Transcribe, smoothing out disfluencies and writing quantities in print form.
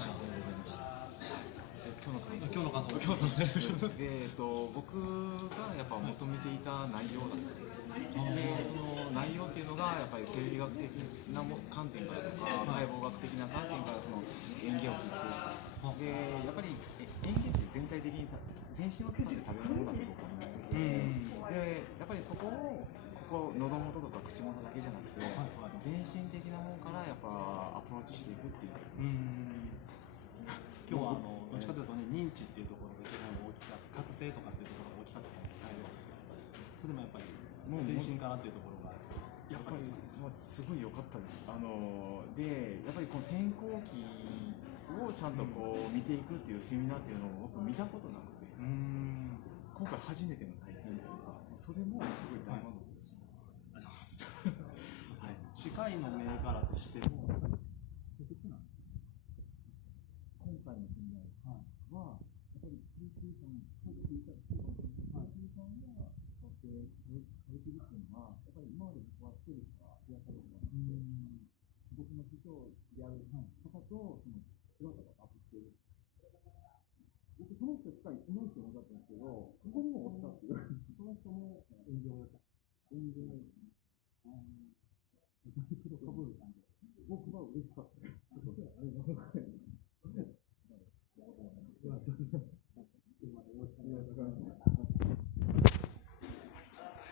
しありがとうございました。今日の感想。今日の感想。で、僕がやっぱ求めていた内容だったり、で、その内容っていうのがやっぱり生理学的な観点からとか、解剖学的な観点からその演技を切っていきたい。で、やっぱり演技って全体的に全身を使って食べるものだと僕は思っていて、で、やっぱりそこを喉元とか口元だけじゃなくて、全身的なものからやっぱアプローチしていくっていう。今日はどっちかというとね、認知っていうところが一番大きかった、覚醒とかっていうところが大きかったと思うんですけど、それもやっぱり全身からっていうところがやっぱりもうすごい良かったです。で、やっぱりこの選考期をちゃんとこう見ていくっていうセミナーっていうのを僕見たことなくて、今回初めての体験というか、それもすごい大満足でした。そうです。歯科医の銘柄としても、今回のセミナーは、やっぱり TT さんが撮影されてるっていうのは、やっぱり今まで僕は一人しかやったことがなくて、僕の師匠である方とその姿がアップしてる。僕その人しかいないって思ったんですけど、ここにもおったっていう、その人も演技をやった。演技をやった。僕は嬉しかったです。ありがとうございます。